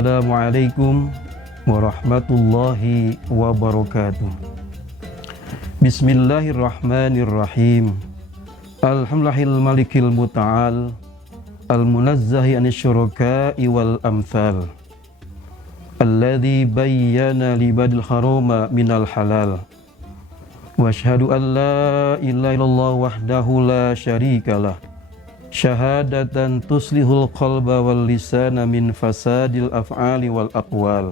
Assalamualaikum warahmatullahi wabarakatuh. Bismillahirrahmanirrahim. Alhamdulillahil malikil muta'al, al-munazzahi anisyuraka'i wal amthal, alladhi bayyana libadil harama minal halal. Wa ashhadu an la ilaha illallah wahdahu la syarikalah, syahadatan tuslihul qalba wal lisana min fasadil af'ali wal aqwal.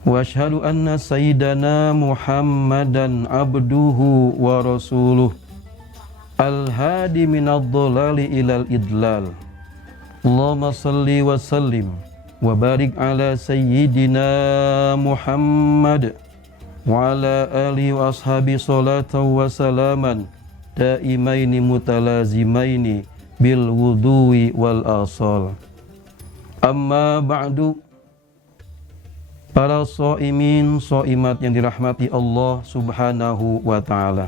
Wa ashhadu anna sayyidana Muhammadan abduhu wa rasuluh, al-hadi minadh dhalali ilal idlal. Allahumma salli wa sallim wa barik ala sayyidina Muhammad wa ala alihi wa ashabi salatan wa salaman daimaini mutalazimaini bil wudhu'i wal asal. Amma ba'du. Para shaimin shaimat yang dirahmati Allah Subhanahu wa taala.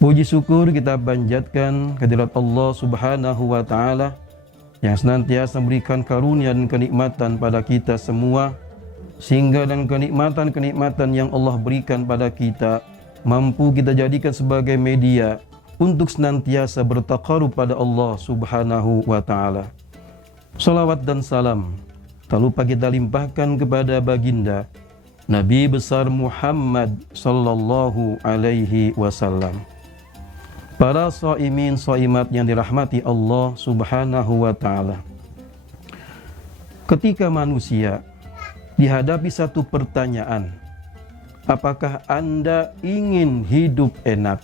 Puji syukur kita panjatkan kehadirat Allah Subhanahu wa taala yang senantiasa memberikan karunia dan kenikmatan pada kita semua, sehingga dan kenikmatan-kenikmatan yang Allah berikan pada kita mampu kita jadikan sebagai media untuk senantiasa bertaqarrub pada Allah Subhanahu wa taala. Salawat dan salam tak lupa kita limpahkan kepada baginda Nabi besar Muhammad sallallahu alaihi wasallam. Para shaimin shaimat yang dirahmati Allah Subhanahu wa taala. Ketika manusia dihadapi satu pertanyaan, apakah Anda ingin hidup enak?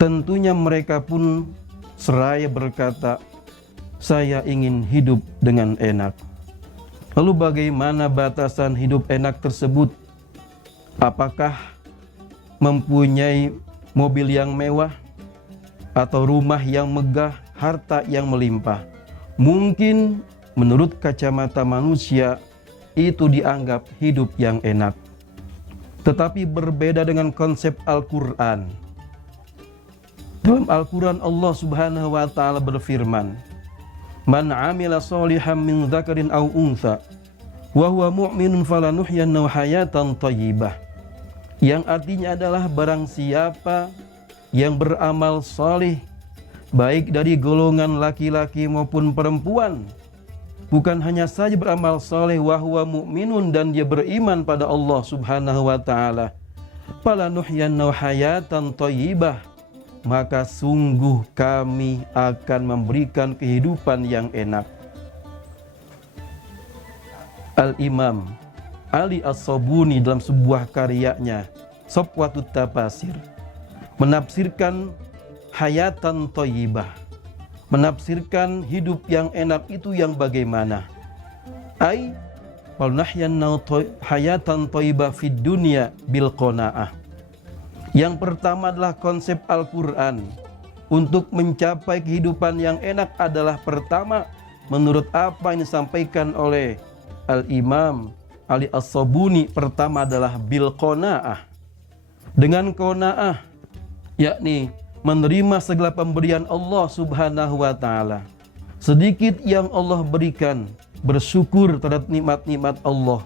Tentunya mereka pun seraya berkata, saya ingin hidup dengan enak. Lalu bagaimana batasan hidup enak tersebut? Apakah mempunyai mobil yang mewah, atau rumah yang megah, harta yang melimpah? Mungkin menurut kacamata manusia itu dianggap hidup yang enak. Tetapi berbeda dengan konsep Al-Quran. Dalam Al-Quran Allah Subhanahu wa ta'ala berfirman, man amila sholihan min dzakarin aw untha wa huwa mu'minun falanuhyiyannahu hayatan thayyibah. Yang artinya adalah barang siapa yang beramal salih, baik dari golongan laki-laki maupun perempuan, bukan hanya saja beramal saleh wa huwa mu'minun, dan dia beriman pada Allah Subhanahu wa taala, falanuhyiyannahu hayatan thayyibah, maka sungguh kami akan memberikan kehidupan yang enak. Al-Imam Ali As-Sabuni dalam sebuah karyanya Safwatut Tafasir menafsirkan hayatan thayyibah, menafsirkan hidup yang enak itu yang bagaimana. Ai wal nahyanna hayatan thayyibah fid dunya bil qanaah. Yang pertama adalah konsep Al-Quran. Untuk mencapai kehidupan yang enak adalah pertama, menurut apa yang disampaikan oleh Al-Imam Ali As-Sabuni, pertama adalah bil qanaah. Dengan qanaah, yakni menerima segala pemberian Allah Subhanahu wa ta'ala. Sedikit yang Allah berikan, bersyukur terhadap nikmat-nikmat Allah.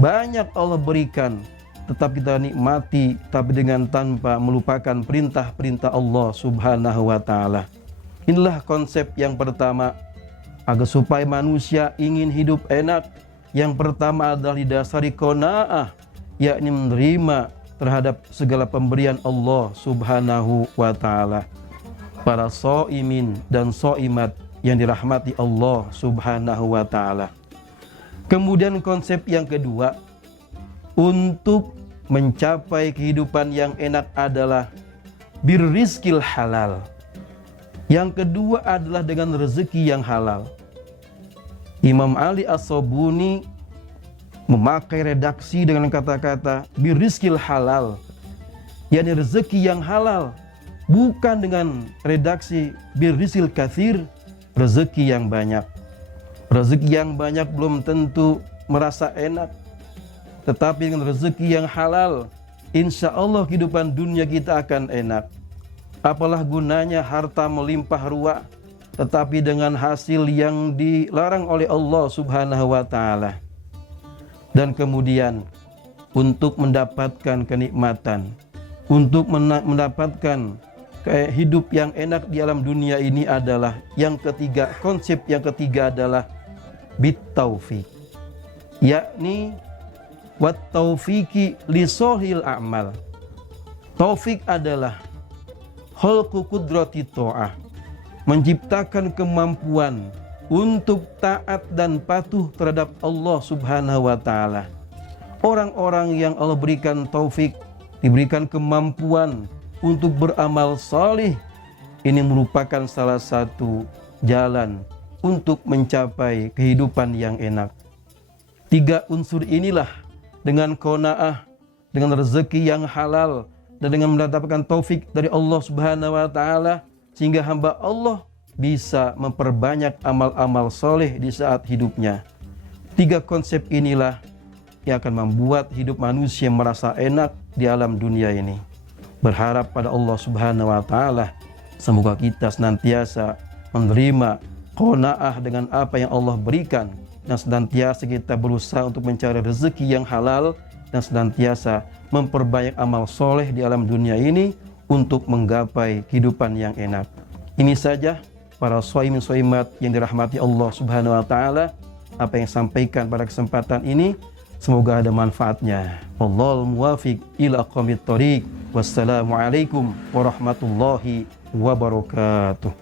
Banyak Allah berikan, tetap kita nikmati, tapi dengan tanpa melupakan perintah-perintah Allah Subhanahu wa ta'ala. Inilah konsep yang pertama, agar supaya manusia ingin hidup enak. Yang pertama adalah didasari qanaah, yakni menerima terhadap segala pemberian Allah Subhanahu wa ta'ala. Para shaimin dan shaimat yang dirahmati Allah Subhanahu wa ta'ala. Kemudian konsep yang kedua, untuk mencapai kehidupan yang enak adalah birrizqil halal. Yang kedua adalah dengan rezeki yang halal. Imam Ali As-Sabuni memakai redaksi dengan kata-kata birrizqil halal, yakni rezeki yang halal, bukan dengan redaksi birrizqil katsir, rezeki yang banyak. Rezeki yang banyak belum tentu merasa enak, tetapi dengan rezeki yang halal, insya Allah kehidupan dunia kita akan enak. Apalah gunanya harta melimpah ruah, tetapi dengan hasil yang dilarang oleh Allah Subhanahu wa taala. Dan kemudian untuk mendapatkan kenikmatan, untuk mendapatkan hidup yang enak di alam dunia ini adalah yang ketiga, konsep yang ketiga adalah bitaufik, yakni wat taufiki li sohil a'mal. Taufik adalah khalqu qudrati ta'ah, menciptakan kemampuan untuk taat dan patuh terhadap Allah Subhanahu wa taala. Orang-orang yang Allah berikan taufik, diberikan kemampuan untuk beramal salih, ini merupakan salah satu jalan untuk mencapai kehidupan yang enak. Tiga unsur inilah, dengan qanaah, dengan rezeki yang halal, dan dengan mendapatkan taufik dari Allah Subhanahu wa taala, sehingga hamba Allah bisa memperbanyak amal-amal soleh di saat hidupnya. Tiga konsep inilah yang akan membuat hidup manusia merasa enak di alam dunia ini. Berharap pada Allah Subhanahu wa taala, semoga kita senantiasa menerima qanaah dengan apa yang Allah berikan, dan senantiasa kita berusaha untuk mencari rezeki yang halal, dan senantiasa memperbanyak amal soleh di alam dunia ini untuk menggapai kehidupan yang enak. Ini saja para shaimin shaimat yang dirahmati Allah Subhanahu wa taala, apa yang sampaikan pada kesempatan ini, semoga ada manfaatnya. Wallahul muwafiq ila aqwamit thoriq. Wassalamualaikum warahmatullahi wabarakatuh.